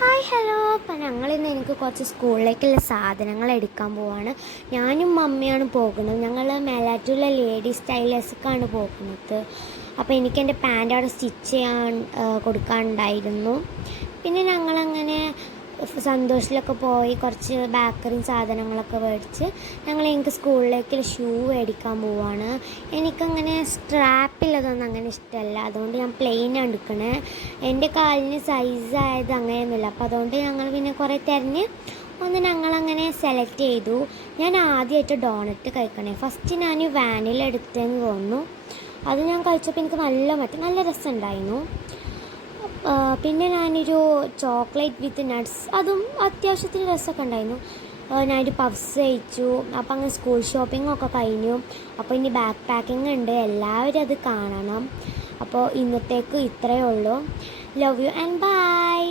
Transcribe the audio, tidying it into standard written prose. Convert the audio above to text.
Hi hello. അപ്പം ഞങ്ങളിന്ന് എനിക്ക് കുറച്ച് സ്കൂളിലേക്കുള്ള സാധനങ്ങൾ എടുക്കാൻ പോവാണ്. ഞാനും മമ്മിയാണ് പോകുന്നത്. ഞങ്ങൾ മേലാറ്റൂരിലെ ലേഡീസ് ടൈലേഴ്സിലേക്കാണ് പോകുന്നത്. അപ്പോൾ എനിക്ക് എൻ്റെ പാൻറ് അവിടെ സ്റ്റിച്ച് ചെയ്യാൻ കൊടുക്കാനുണ്ടായിരുന്നു. പിന്നെ ഞങ്ങളങ്ങനെ സന്തോഷിലൊക്കെ പോയി കുറച്ച് ബേക്കറിയും സാധനങ്ങളൊക്കെ മേടിച്ച് എനിക്ക് സ്കൂളിലേക്ക് ഷൂ മേടിക്കാൻ പോവാണ്. എനിക്കങ്ങനെ സ്ട്രാപ്പില്ലതൊന്നും അങ്ങനെ ഇഷ്ടമല്ല. അതുകൊണ്ട് ഞാൻ പ്ലെയിനാണ് എടുക്കണേ. എൻ്റെ കാലിന് സൈസായത് അങ്ങനെയൊന്നുമില്ല. അപ്പോൾ അതുകൊണ്ട് ഞങ്ങൾ പിന്നെ കുറേ തിരഞ്ഞ് ഞങ്ങളങ്ങനെ സെലക്ട് ചെയ്തു. ഞാൻ ആദ്യമായിട്ട് ഡോണറ്റ് കഴിക്കണേ. ഫസ്റ്റ് ഞാൻ വാനില എടുത്തതെന്ന് തോന്നുന്നു. അത് ഞാൻ കഴിച്ചപ്പോൾ എനിക്ക് നല്ല രസമുണ്ടായിരുന്നു. പിന്നെ ഞാനൊരു ചോക്ലേറ്റ് വിത്ത് നട്ട്സ്, അതും അത്യാവശ്യത്തിന് രസമൊക്കെ ഉണ്ടായിരുന്നു. ഞാനൊരു പഫ്സ് കഴിച്ചു. അപ്പോൾ അങ്ങനെ സ്കൂൾ ഷോപ്പിങ്ങൊക്കെ കഴിഞ്ഞു. അപ്പോൾ ഇനി ബാക്ക് പാക്കിംഗ് ഉണ്ട്, എല്ലാവരും അത് കാണണം. അപ്പോൾ ഇന്നത്തേക്ക് ഇത്രയേ ഉള്ളൂ. Love you and by.